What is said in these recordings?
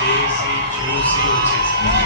చేసి చూసి వచ్చేసింది.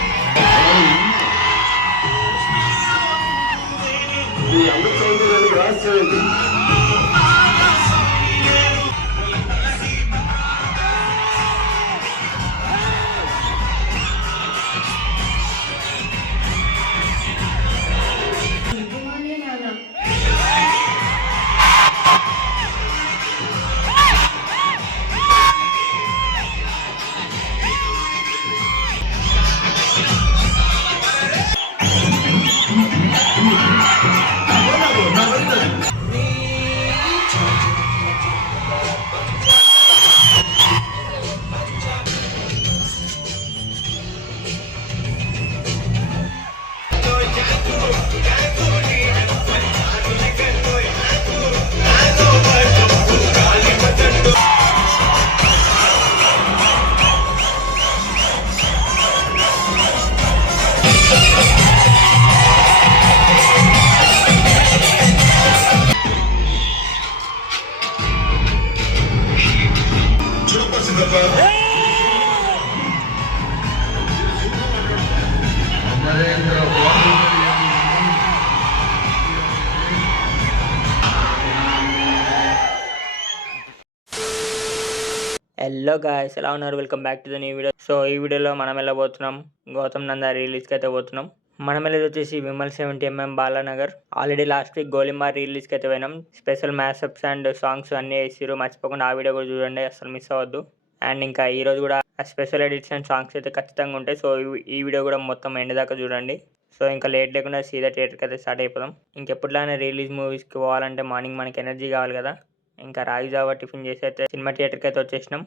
హలో గాయ్స్, ఎలా ఉన్నారు? Welcome back to the new video. So ఈ వీడియోలో మనం వెళ్ళబోతున్నాం గౌతమ్ నందా రిలీజ్కి అయితే పోతున్నాం. మనం వెళ్ళేది వచ్చేసి Vimal 70mm Balanagar. Already last week Golimaar రిలీజ్కి అయితే పోయినాం. స్పెషల్ మ్యాషప్స్ అండ్ సాంగ్స్ అన్నీ వేసిరు, మర్చిపోకుండా ఆ వీడియో కూడా చూడండి, అసలు మిస్ అవ్వద్దు. అండ్ ఇంకా ఈరోజు కూడా స్పెషల్ ఎడిషన్ సాంగ్స్ అయితే ఖచ్చితంగా ఉంటాయి. సో ఈ వీడియో కూడా మొత్తం ఎండ్ దాకా చూడండి. సో ఇంకా లేట్ లేకుండా సీదా థియేటర్కి అయితే స్టార్ట్ అయిపోదాం. ఇంకెప్పటిలానే రిలీజ్ మూవీస్కి పోవాలంటే మార్నింగ్ మనకి ఎనర్జీ కావాలి కదా. ఇంకా రాగి జావా టిఫిన్ చేసి అయితే సినిమా థియేటర్కి అయితే వచ్చేసినాం.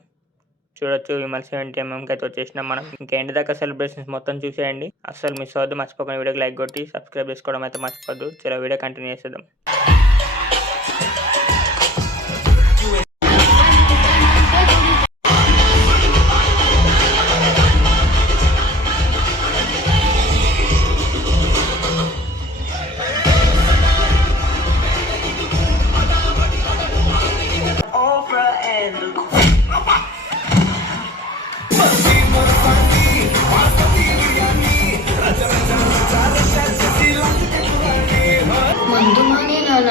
చూడొచ్చు, విమల్ 70mmకి అయితే వచ్చేసినాం మనం. ఇంకా ఎండ్ దాకా సెలబ్రేషన్స్ మొత్తం చూసేయండి, అస్సలు మిస్ అవ్వద్దు. మర్చిపోకుండా వీడియోకి లైక్ కొట్టి సబ్స్క్రైబ్ చేసుకోవడం అయితే మర్చిపోద్దు. చలో వీడియో కంటిన్యూ చేసేద్దాం. మందు మానేనాల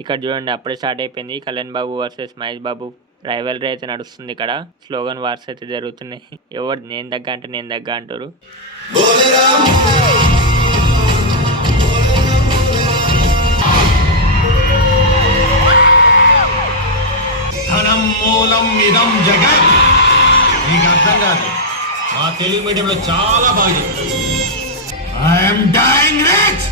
ఇక్కడ చూడండి అప్పుడే స్టార్ట్ అయిపోయింది. కళ్యాణ్ బాబు వర్సెస్ మహేష్ బాబు రైవల్రీ అయితే నడుస్తుంది. ఇక్కడ స్లోగన్ వార్స్ అయితే జరుగుతున్నాయి. ఎవరు నేను దగ్గ అంటే నేను దగ్గ అంటారు. ధనం మూలం ఇదం జగత్. మీకు అర్థం కాదు, మా తెలుగు మీడియంలో చాలా బాగా చెప్తారు. I'm dying rich.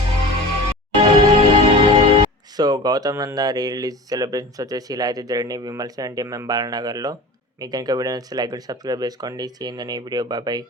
So Gautam Nanda re release celebrations వచ్చేసి ఇలా అయితే జరిగినాయి విమల్ 70mm బాలనగర్లో. మీకు కనుక వీడియో నచ్చితే లైక్ అండ్ సబ్స్క్రైబ్ చేసుకోండి. See in the next video. Bye.